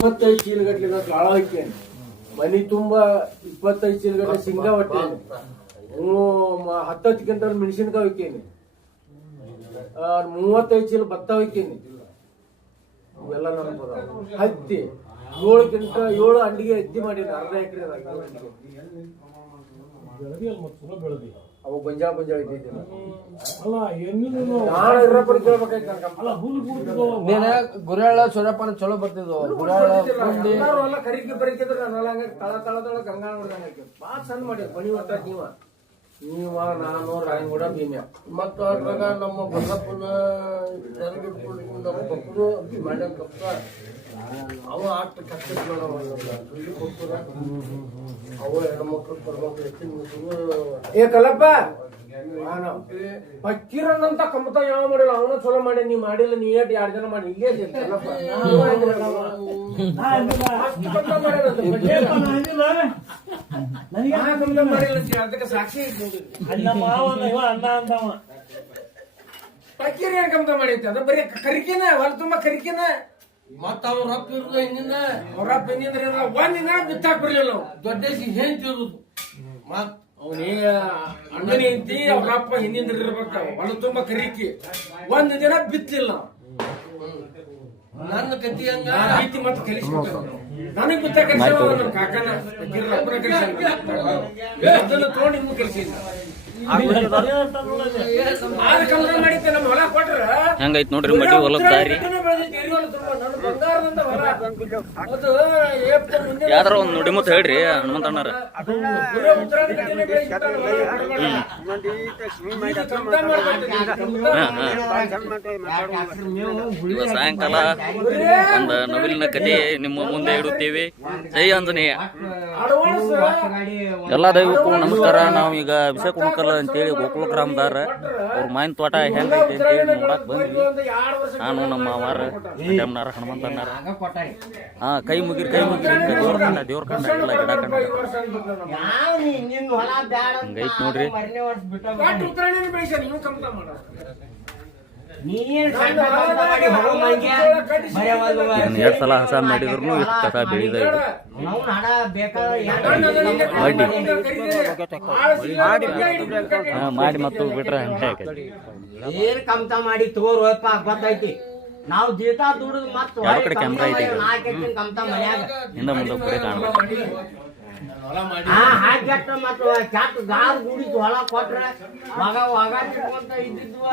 25 ಚೀಲಗಟ್ಲೆ ನಾ ಕಾಳ ಹಾಕ್ಯಾನಿ. ಮನಿ ತುಂಬಾ 25 ಚೀಲಗಟ್ಲೆ ಶೇಂಗಾ ಹೊಟ್ಟೇನಿ. 10 ಕ್ವಿಂಟಲ್ ಮೆಣಸಿನಕಾಯಿ ಹಾಕ್ಯಾನಿ. 35 ಚೀಲ ಭತ್ತ ಹಾಕ್ಯಾನಿ. ಇವೆಲ್ಲ ನನ್ನ ಹತ್ತಿ 7 ಅಂಡಿಗೆ ಹತ್ತಿ ಮಾಡೀನಿ. ಅರ್ಧ ಎಕರೆ ಅವು ಗೊಂಜಾಳ ಇದ್ದಿದ್ದಿಲ್ಲ. ಗುರಾಳ ಸೂರ್ಯಪಾನ ಚಲೋ ಬರ್ತಿದ್ವು. ಕರಿಕೆ ಬರಿಕಿದ್ರೆ ತಳ ಗಂಗಾ ನೋಡ್ದಂಗ ಬಾಳ ಚಂದ ಮಾಡಿ ಬಣಿ ಒಟ್ಟ ನೀವ ನಾನು ರಾಯನಗೌಡ ಭೀಮ್ಯ ಮತ್ತ ಅದ್ರಾಗ ನಮ್ಮ ಬಸಪ್ಪನ ನಮ್ಮ ಪಪ್ಪರು ಮಾಡ್ಯಾನ ಕಪ್ಪ ಅವ ಆಟ ಕಷ್ಟ ಅವ ಹೆಣ್ಮಕ್ಳು ಬರ್ಬೇಕು ಹೆಚ್ಚಿನ ಏ ಕಲ್ಲಪ್ಪ ಪಕ್ಕೀರನ್ನಂತ ಕಮತ ಯಾವ ಮಾಡಿಲ್ಲ. ಅವನ ಚಲೋ ಮಾಡಿ ನೀ ಮಾಡಿಲ್ಲ. ನೀ 2 ಜನ ಮಾಡಿ ಇಲ್ಲೇ ಕಲ್ಲಪ್ಪ ಅದಕ್ಕೆ ಸಾಕ್ಷಿ ಪಕ್ಕೀರ್ ಏನ್ ಕಮತ ಮಾಡೈತಿ. ಅದ ಬರೀ ಕರಿಕೆನ ಹೊಲ ತುಂಬಾ ಕರಿಕೆನ. ಮತ್ತ ಅವ್ರ ರಪ್ಪ ಇರುದ ಹಿಂದಿನ ಅವ್ರಪ್ಪ ಹಿಂದಿನ ಒಂದಿನ ಬಿತ್ತಾಕ್ ಬರ್ಲಿಲ್ಲ. ದೊಡ್ಡ ಹೆಂತಿರುದು ಮತ್ ಅವನೇ ಅಣ್ಣನ ಹೆಂಡತಿ ಅವ್ರಪ್ಪ ಹಿಂದಿಂದ ಇರ್ಬೇಕ. ಹೊಲ ತುಂಬಾ ಕರಿಕೆ ಒಂದ್ ದಿನ ಬಿತ್ತಿಲ್ಲ. ನನ್ನ ಕತಿ ಹಂಗ ರೀತಿ ಮತ್ತೆ ಕಲಿಸ್ಬಿಟ್ಟ. ನನಗ್ ಬಿತ್ತ ಕಲಿಸ ನಮ್ಮ ಕಾಕನ ಅಪ್ಪನ ಕಲಿಸ ತಗೊಂಡು ಇನ್ನು ಕಲಿಸಿಲ್ಲ. ಹೆಂಗೈತ್ ನೋಡ್ರಿ ಮಡಿ ಹೊಲದ ದಾರಿ. ಯಾವ್ದಾರ ಒಂದ್ ನುಡಿ ಮುತ್ತ ಹೇಳ್ರಿ ಹನುಮಂತಣ್ಣರ. ಇವ ಸಾಯಂಕಾಲ ಒಂದ ನವಿಲಿನ ಕಥೆ ನಿಮ್ಮ ಮುಂದೆ ಇಡುತ್ತೇವೆ. ಜೈ ಆಂಜನೇಯ. ಎಲ್ಲಾ ದೈವಕ್ಕೂ ನಮಸ್ಕಾರ. ನಾವು ಈಗ ಅಭಿಷೇಕ್ ಹುಣಕಲ್ ಅಂತೇಳಿ ಗೋಕುಲ ಗ್ರಾಮದಾರ ಅವ್ರ ಮಾಯಿನ ತೋಟ ಹೆಂಗೈತಿ ಅಂತೇಳಿ ನೋಡಕ್ ಬಂದ್ವಿ. ನಾನು ನಮ್ಮ ಮಾವಾರ ಅಡ್ಡಮ್ಮನಾರ ಹನುಮಂತಣ್ಣಾರ. ಕೈ ಮುಗಿರ್ ದೇವ್ರ ಕಂಡ ಎಲ್ಲ ಗಿಡ ಕಂಡ ಹಂಗೈತ್ ನೋಡ್ರಿ. ಎರಡ್ ಸಲ ಹಸ ಮಾಡಿದ್ರು ಇಷ್ಟು ಕಸ ಬೆಳಿದ ಮಾಡಿ ಮತ್ತು ಬಿಟ್ರೆ ಏನ್ ಕಮ್ತ ಮಾಡಿ ತಗೋರ್ಪ ಗೊತ್ತೈತಿ. ನಾವು ಜೀತಾ ದುಡಿದ್ ಮತ್ತೆ ಕ್ಯಾಮ್ರಾ ಐತಿ ಕಮ್ತ ಮನ್ಯಾಗ ಹಿಂದ ಮುಂದೆ ಪುಡೆ ಕಾಣಲ್ಲ. ಹಾಕ್ಯಾಟ ಮತ್ತ ಕ್ಯಾಟ್ ಗಾರ್ ಗುಡಿದ್ ಹೊಲ ಕೊಟ್ರ ವಾಗ ಇಟ್ಕೊಂತ ಇದ್ದಿದ್ವು.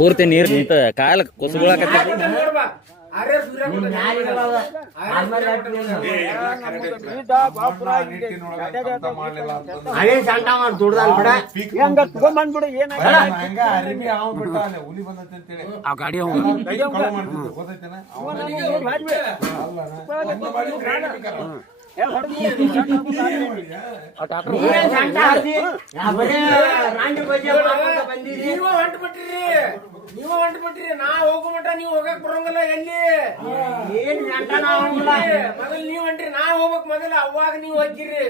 ಪೂರ್ತಿ ನೀರ್ ನಿಂತ ಕಾಲ ಕೊಸಗಳಾಕತ್ತ. ನೀವು ಹೊಂಟ್ಬಿಟ್ರಿ. ನಾ ಹೋಗೋ ಮಟ ನೀವ್ ಹೋಗಕ್ ಬರೋಂಗಲ್ಲ. ಎಲ್ಲಿ ಮೊದಲು ನೀವ್ ಹೊಂಟ್ರಿ, ನಾ ಹೋಗ್ಬೇಕ್ ಮೊದಲ. ಅವಾಗ ನೀವ್ ಹೋಗಿರಿ.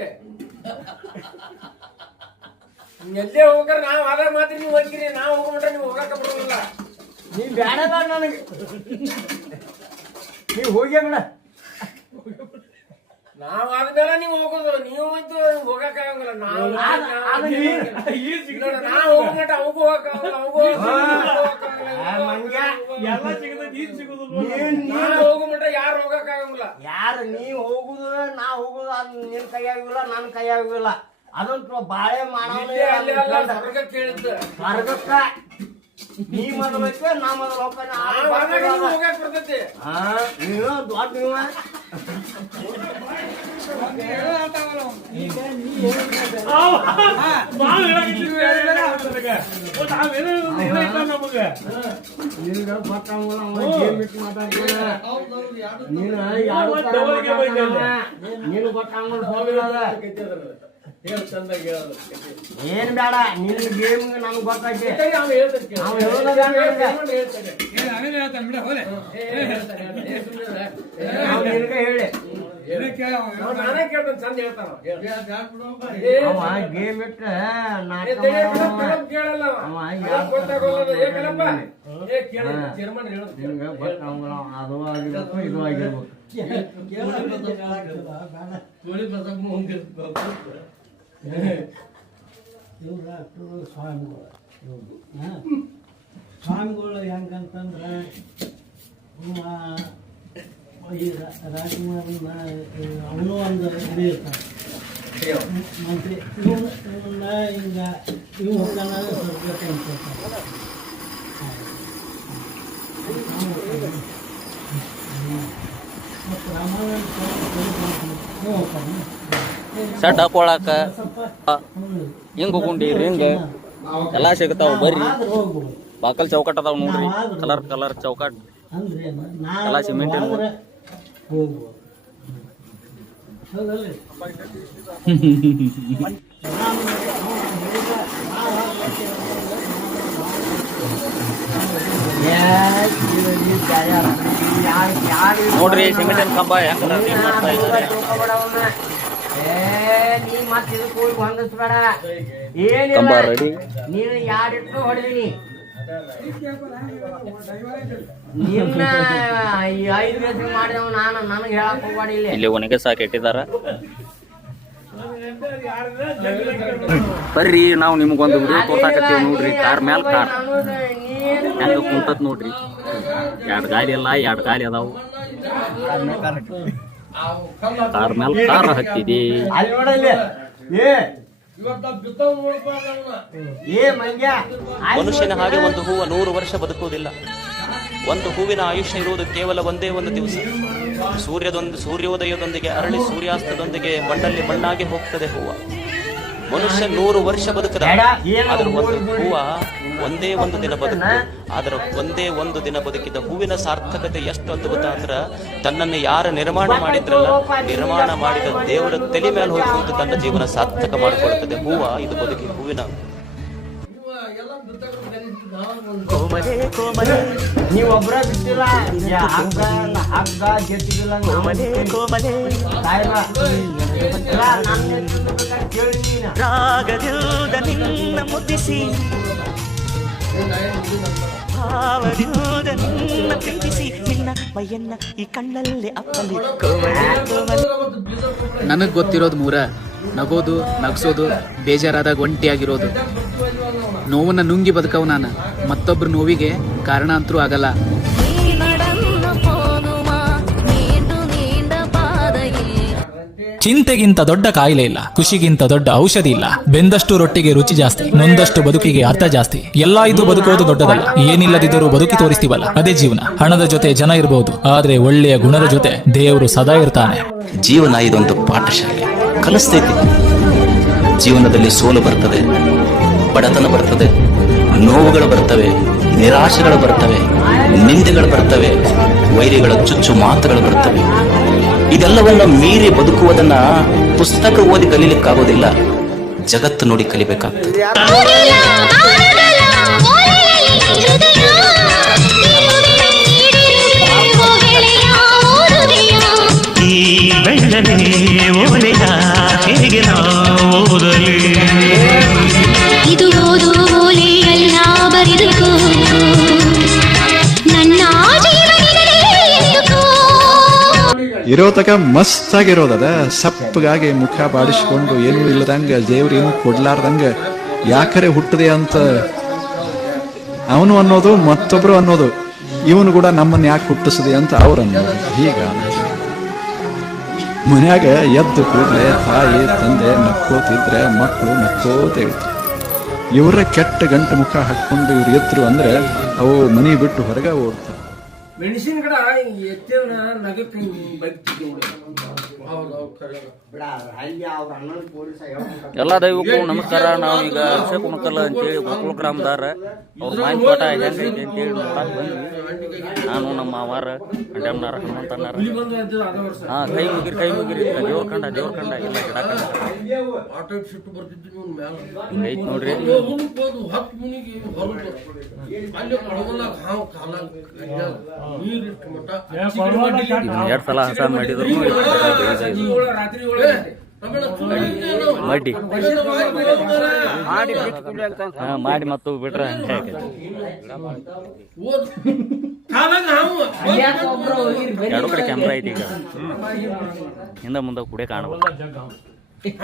ಎಲ್ಲೇ ಹೋಗ್ರ ನಾವ್ ಆದಾಗ ಮಾತ್ರ ನೀವ್ ಹೋಗಿರಿ. ನಾ ಹೋಗೋ ಮಟ ನೀವ್ ಹೋಗಕ್ ಬರೋಂಗಿಲ್ಲ. ನೀವ್ ಬ್ಯಾಡಲ್ಲ ನನಗೆ. ನೀವ್ ಹೋಗ್ಯ ಬಿಡ. ನಾವ್ ಆದ್ಮೇಲೆ ನೀವ್ ಹೋಗೋದು. ನೀವು ಹೋಗಕ್ ಆಗಂಗಿಲ್ಲ. ನಾ ಹೋಗೋ ಮಟ ಅವಾಗ ಹೋಗಕ್ ಆಗಲ್ಲ. ಹೋಗೋ ಮಟ ಯಾರು ಹೋಗಕ್ ಆಗಂಗಿಲ್ಲ. ಯಾರು ನೀವ್ ಹೋಗುದು ನಾ ಹೋಗುದು ಅದು ನಿನ್ ಕೈಯಾಗಿಲ್ಲ ನನ್ ಕೈಯಾಗಿಲ್ಲ. ಅದಂತೂ ಬಾಳೆ ಸ್ವರ್ಗ ಕೇಳಿದ್ದ ಸ್ವರ್ಗಕ್ಕ ನೀ ಮೊದಲಕ್ಕೆ ನಾ ಮೊದಲು ಹೋಗಕ್ ಬರ್ತೈತಿ. ನೀವು ದೊಡ್ಡ ನೀವು ನೀನು ಗೊತ್ತಾಗ ಹೇಳು ಚಂದಾಗಿ ಹೇಳೋದು ಏನ್ ಬೇಡ ನಿನ್ ಗೇಮ್ ನಮ್ಗೆ ಗೊತ್ತೈತಿ ಅವ್ನು ಹೇಳ್ತಾನೆ ಕೇಳು. ಅವ್ನು ಹೇಳೋದು ಬೇಡ ನಮ್ಗೆ. ಹೇಳ್ತಾನೆ. ಅವ್ನು ನಿನಗೆ ಹೇಳಿ ನಾನೇ ಕೇಳ್ತಾನೆ ಚಂದ ಹೇಳ್ತಾನ ಅವ ಗೇಮ್ ಇಟ್ರೆ ನಾಟಕ ಕೇಳಲ್ಲ ಅವ ಜರ್ಮನ್ ಹೇಳೋದು ನಿನಗೆ ಗೊತ್ತಾಗಲ್ಲ ಅದು ಆಗಿರ್ಬೇಕು ಇದು ಆಗಿರ್ಬೇಕು ಕೋಳಿ ಪ್ರತಾಪ್ ಹೋಗಿರ್ಬೇಕು. ಸ್ವಾಮಿಗಳು ಹೆಂಗಂತಂದ್ರೆ ಈ ರಾಜಕುಮಾರನ ಅವನು ಒಂದು ಇದು ಇರ್ತಾನೆ ಮಂತ್ರಿ ಇವನ್ನ ಹಿಂಗ ಇವ್ ಹೋಗ್ತಾನ ಸ್ವರ್ಗಕ್ಕೆ ಅಂತ ಹೇಳ್ತಾನೆ. ಮತ್ತು ರಾಮಾಯಣ ಹೋಗ್ತಾನೆ ಸೆಟ್ ಹಾಕೊಳಕ ಹಿಂಗ ಗುಂಡಿ ಹಿಂಗ ಎಲ್ಲಾ ಸಿಗ್ತಾವ ಬರ್ರಿ ಹೋಗ್ಬೋದು ಬಾಕಲ್ ಚೌಕಟ್ ಅದಾವ ನೋಡ್ರಿ ಕಲರ್ ಕಲರ್ ಚೌಕಟ್ ಅಂದ್ರೆ ಎಲ್ಲ ಸಿಮೆಂಟ್ ಹೋಗ್ಬೋದು ಹೌದಲ್ರಿ ನೋಡ್ರಿ ಸಿಮೆಂಟಿನ ಕಂಬ ಹೆಂಗ್ ಮಾಡ್ತಾ ಇದ್ದಾರೆ ನೀ ಮತ್ತೆ ಇದಕ್ಕೆ ಹೋಗಿ ಹೊಂದಿಸ್ಬೇಡ ಕಂಬ ಏನಿಲ್ಲ ರೆಡಿ ನೀನು ಯಾರಿಟ್ಟು ಹೊಡೆದಿನಿ ನಿನ್ನ 5 ದಿವಸ ಮಾಡಿದವ ನಾನು ನನಗೆ ಹೇಳಕ್ ಹೋಗ್ಬೇಡ ಇಲ್ಲಿ ಇಲ್ಲಿ ಒಣಗೆ ಸಾಕು ಇಟ್ಟಿದಾರ ಬರ್ರಿ ನಾವು ನಿಮಗೊಂದು ವಿಡಿಯೋ ತೋರ್ಸಾಕತ್ತೀವಿ ನೋಡ್ರಿ ಕಾರ್ ಮ್ಯಾಲ ಕಾರ್ ಹೆಂಗ ಕುಂತತ್ ನೋಡ್ರಿ 2 ಗಾಲಿ ಎಲ್ಲ 2 ಗಾಲಿ ಅದಾವು ಕಾರ್ ಮ್ಯಾಲ ಕಾರ್ ಹತ್ತಿದೆ ಅಲ್ಲಿ ನೋಡಲ್ಲಿ ಏ ಇವತ್ತ ಬಿತ್ತವ್ ನೋಡ್ಬಾರ್ದು ಅವ್ನ. ಏ ಮಂಗ್ಯ ಮನುಷ್ಯನ ಹಾಗೆ ಒಂದು ಹೂವು 100 ವರ್ಷ ಬದುಕುವುದಿಲ್ಲ. ಒಂದು ಹೂವಿನ ಆಯುಷ್ಯ ಇರುವುದು ಕೇವಲ ಒಂದೇ ಒಂದು ದಿವಸ. ಸೂರ್ಯೋದಯದೊಂದಿಗೆ ಅರಳಿ ಸೂರ್ಯಾಸ್ತದೊಂದಿಗೆ ಮಣ್ಣಲ್ಲಿ ಮಣ್ಣಾಗಿ ಹೋಗ್ತದೆ ಹೂವು. ಮನುಷ್ಯ 100 ವರ್ಷ ಬದುಕದ, ಆದರೂ ಒಂದು ಹೂವ ಒಂದೇ ಒಂದು ದಿನ ಬದುಕು. ಆದ್ರೆ ಒಂದೇ ಒಂದು ದಿನ ಬದುಕಿದ ಹೂವಿನ ಸಾರ್ಥಕತೆ ಎಷ್ಟು ಅದ್ಭುತ ಅಂದ್ರ, ತನ್ನನ್ನು ಯಾರ ನಿರ್ಮಾಣ ಮಾಡಿದ್ರಲ್ಲ, ನಿರ್ಮಾಣ ಮಾಡಿದ ದೇವರ ತಲೆ ಮೇಲೆ ಹೋಗಿ ಕುಂತು ತನ್ನ ಜೀವನ ಸಾರ್ಥಕ ಮಾಡಿಕೊಳ್ಳುತ್ತದೆ ಹೂವ. ಇದು ಬದುಕಿ ಹೂವಿನ ಎಲ್ಲ ಬಿತ್ತಗಳು ಕಲಿತಿದ್ದ ಒಂದು ನೀವ್ ಒಬ್ರ ಬಿಟ್ಟಿಲ್ಲ ಹಗ್ಗ ಜೆತ್ತಿದಿಲ್ಲ ರಾಗದಿಂದ ನಿನ್ನ ಮುದ್ದಿಸಿ ಭಾವದಿಂದ ನಿನ್ನ ಪ್ರೀತಿಸಿ ನಿನ್ನ ಮೈಯನ್ನ ಈ ಕಣ್ಣಲ್ಲೇ ಅಪ್ಪಲಿ ನನಗೆ ಗೊತ್ತಿರೋದು ಮೂರ: ನಗೋದು, ನಗ್ಸೋದು, ಬೇಜಾರಾದಾಗ ಒಂಟಿಯಾಗಿರೋದು. ನೋವನ್ನ ನುಂಗಿ ಬದುಕವ್ ನಾನು, ಮತ್ತೊಬ್ರ ನೋವಿಗೆ ಕಾರಣ ಅಂತರೂ ಆಗಲ್ಲ. ಚಿಂತೆಗಿಂತ ದೊಡ್ಡ ಕಾಯಿಲೆ ಇಲ್ಲ, ಖುಷಿಗಿಂತ ದೊಡ್ಡ ಔಷಧಿ ಇಲ್ಲ. ಬೆಂದಷ್ಟು ರೊಟ್ಟಿಗೆ ರುಚಿ ಜಾಸ್ತಿ, ನೊಂದಷ್ಟು ಬದುಕಿಗೆ ಅರ್ಥ ಜಾಸ್ತಿ. ಎಲ್ಲಾ ಇದು ಬದುಕೋದು ದೊಡ್ಡದಲ್ಲ, ಏನಿಲ್ಲದಿದ್ದರೂ ಬದುಕಿ ತೋರಿಸ್ತೀವಲ್ಲ, ಅದೇ ಜೀವನ. ಹಣದ ಜೊತೆ ಜನ ಇರಬಹುದು, ಆದ್ರೆ ಒಳ್ಳೆಯ ಗುಣದ ಜೊತೆ ದೇವರು ಸದಾ ಇರ್ತಾನೆ. ಜೀವನ ಇದೊಂದು ಪಾಠಶಾಲೆ, ಕಲಿಸ್ತೈತಿ. ಜೀವನದಲ್ಲಿ ಸೋಲು ಬರ್ತದೆ, ಬಡತನ ಬರ್ತದೆ, ನೋವುಗಳು ಬರ್ತವೆ, ನಿರಾಶೆಗಳು ಬರ್ತವೆ, ನಿಂದೆಗಳು ಬರ್ತವೆ, ವೈರಿಗಳ ಚುಚ್ಚು ಮಾತುಗಳು ಬರ್ತವೆ. ಇದೆಲ್ಲವನ್ನ ಮೀರಿ ಬದುಕುವುದನ್ನ ಪುಸ್ತಕ ಓದಿ ಕಲೀಲಿಕ್ಕಾಗೋದಿಲ್ಲ, ಜಗತ್ತು ನೋಡಿ ಕಲಿಬೇಕಾಗ್ತದೆ. ಈ ಬೆಳ್ಳನೆ ಓಲೆಯ ಹೇಗೆ ಓದಲಿ, ಇದು ಓದು ಓಲೆಯಲ್ಲ ಬರೆದುಕೋ ನನ್ನ ಇರೋ ತಕ ಮಸ್ತ್ ಆಗಿರೋದದ. ಸಪ್ಪಗಾಗಿ ಮುಖ ಬಾಡಿಸ್ಕೊಂಡು ಏನೂ ಇಲ್ಲದಂಗ, ದೇವ್ರು ಏನು ಕೊಡ್ಲಾರ್ದಂಗ ಯಾಕರೆ ಹುಟ್ಟದೆ ಅಂತ ಅವನು ಅನ್ನೋದು, ಮತ್ತೊಬ್ರು ಅನ್ನೋದು, ಇವನು ಕೂಡ ನಮ್ಮನ್ನ ಯಾಕೆ ಹುಟ್ಟಿಸಿದೆ ಅಂತ ಅವ್ರು ಅನ್ನೋದು. ಹೀಗ ಮನ್ಯಾಗ ಎದ್ದು ಕೂಡಲೇ ತಾಯಿ ತಂದೆ ನಕ್ಕೋತಿದ್ರೆ ಮಕ್ಕಳು ನಕ್ಕೋತೇ ಇದ್ರು. ಇವರ ಕೆಟ್ಟ ಗಂಟು ಮುಖ ಹಾಕೊಂಡು ಇವ್ರು ಎದ್ರು ಅಂದ್ರೆ ಅವು ಮನಿ ಬಿಟ್ಟು ಹೊರಗೆ ಓಡ್ತಾರೆ. ಮೆಣಸಿನ ಗಿಡ ಎತ್ತಿನ ನಗಕ್ಕೆ ಬೈಕ್ತಿದ್ವಿ ನೋಡಿ. ಹೌದೌದು ಖರೆ ಬಿಡ ಅಲ್ಲಿ ಅವ್ರ ಅಣ್ಣನ ಪೊಲೀಸ ಎಲ್ಲ ದೈವಕ್ಕೂ ನಮಸ್ಕಾರ. ನಾವು ಈಗ ಅಭಿಷೇಕ ಕುಣಕಲ್ ಅಂತೇಳಿ ಗೋಕುಲ ಗ್ರಾಮದಾರ ಅವ್ರ ಮಾಯಿನ ತೋಟ ಹೆಂಗೈತಿ ಅಂತೇಳಿ ನೋಡಕ್ ಬಂದ್ವಿ. ನಾನು ನಮ್ಮ ಮಾವಾರ ಡ್ಯಾಮ್ನಾರ ಹನುಮಂತನಾರ. ಹಾ, ಕೈ ಮುಗಿರಿ ದೇವ್ರ ಕಂಡ ಎಲ್ಲ ಗಿಡ ಕಂಡ ಆಟ ಸಿಟ್ಟು ಬರ್ತಿದ್ವಿ ನೀವು ಮ್ಯಾಲ ಐತ್ ನೋಡ್ರಿ. ಮುನ್ಬೋದು 10 ಮುನಿಗೆ ಹೊರಗೆ ಅಲ್ಲಿ ಕೊಳಗಲಾಗ ಹಾವು ಕಾಲಾಗ ನೀರಿಟ್ಟು ಮಟ್ಟ 2 ಸಲ ಹಸ ಮಾಡಿದ್ರು ಮಡ್ಡಿ ಮಾಡಿ ಮತ್ತು ಬಿಟ್ರೆ ಹಂಗೆ ಆಕೈತಿ. ಕಾಲಾಗ ಹಾವು ಎರಡು ಕಡೆ ಕ್ಯಾಮ್ರಾ ಐತಿ. ಈಗ ಹಿಂದ ಮುಂದೆ ಕೂಡ ಕಾಣಬಹುದು.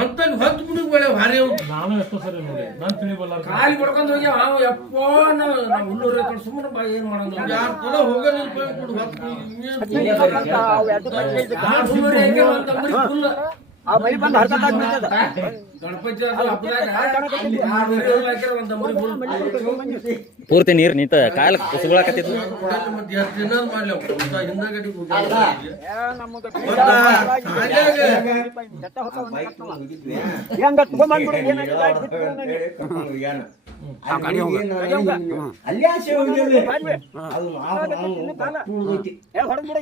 ಅಂತಲ್ಲಿ 10 ಮುನಿಗೆ ಬೆಳೆ ಭಾರಿ ನಾನು ಎಷ್ಟೋ ಸರಿ ನೋಡಿ ನಾನು ತಿಳಿಬಲ್ಲ. ಕಾಲಿ ಬಡ್ಕೊಂಡ್ ಹೋಗಿ ಅವ ಯಪ್ಪ ನಾವು ಹುಲ್ಲೂರ್ ಸುಮ್ಮನೆ ಬಾ ಏನ್ ಮಾಡೋದು. ಯಾರ ತಲ ಹೋಗಲ್ಲ ಕೊಡು 10 ಮುನಿಗೆ ಗಣಪತಿ ಪೂರ್ತಿ ನೀರು ನಿಂತ ಕಾಲ ಕುಸುಗಳಾಕತ್ತಿದ್ವು.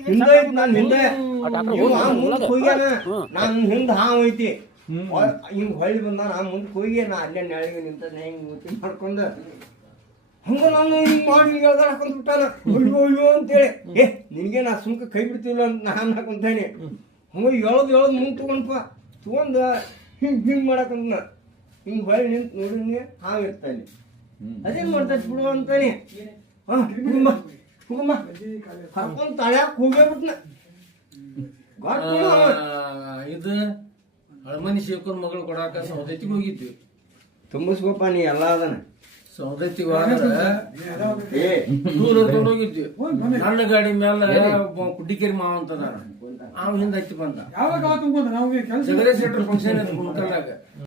ಹಿಂದಗಡೆ ನಾನು ಹಿಂದ ಹಾವು ಐತಿ ಹಿಂಗ್ ಹೊಳ್ಳಿ ಬಂದ ನಾ ಮುಂದಕ್ಕೆ ಹೋಗಿ ನಾ ಅಲ್ಲೇ ನೆಳಗೆ ನಿಂತ ಹೆಂಗ್ ಮೂತಿ ಮಾಡ್ಕೊಂಡ ಹಂಗ ನಾನು ಹಿಂಗ್ ಮಾಡಿ ಹೇಳ್ದಾರ ಹಾಕೊಂಡ್ ಬಿಟ್ಟಾನ ಅಯ್ಯೋ ಅಂತೇಳಿ ನಿನಗೆ ನಾ ಸುಮ್ಕ ಕೈ ಬಿಡ್ತಿಲ್ಲ ಅಂತ ನಾನು ಹಾಕೊಂತೇನೆ. ಹಂಗ ಎಳ್ದು ಮುಂದೆ ತಗೊಂಡಪ್ಪ ತಗೊಂಡ ಹಿಂಗ್ ಮಾಡಕಂತ ಹಿಂಗ್ ಹೊಳ್ಳಿ ನಿಂತು ನೋಡಿನಿ ಹಾವು ಇರ್ತಾನೆ. ಅದೇನ್ ಮಾಡ್ತೈತಿ ಬಿಡು ಅಂತಾನೆ. ಹುಡುಗಮ್ಮ ಹಾಕೊಂಡ್ ತಳ್ಯಾಕ ಹೋಗ್ಬಿಟ್ನ. ಇದು ಹಳಮನಿ ಶೇಖರ್ ಮಗಳು ಕೊಡಾಕ ಸೌದತ್ತಿಗೆ ಹೋಗಿದ್ವಿ. ತುಂಬಿಸ್ಕೋಪ ನೀ ಎಲ್ಲ ಅದನ್ನ ಸೌದತ್ತಿಗೆ ದೂರ ಹೋಗಿದ್ವಿ. ನನ್ನ ಗಾಡಿ ಮೇಲೆ ಕುಡ್ಡಿಕೇರಿ ಮಾವ ಅಂತದಾರ. ಅವ ಹಿಂದ ಹಚ್ಚಿ ಬಂದ. ಜಗದೀಶ್ ಶೆಟ್ಟರ್ ಫಂಕ್ಷನ್ ಕುಣಕಲ್ದಾಗ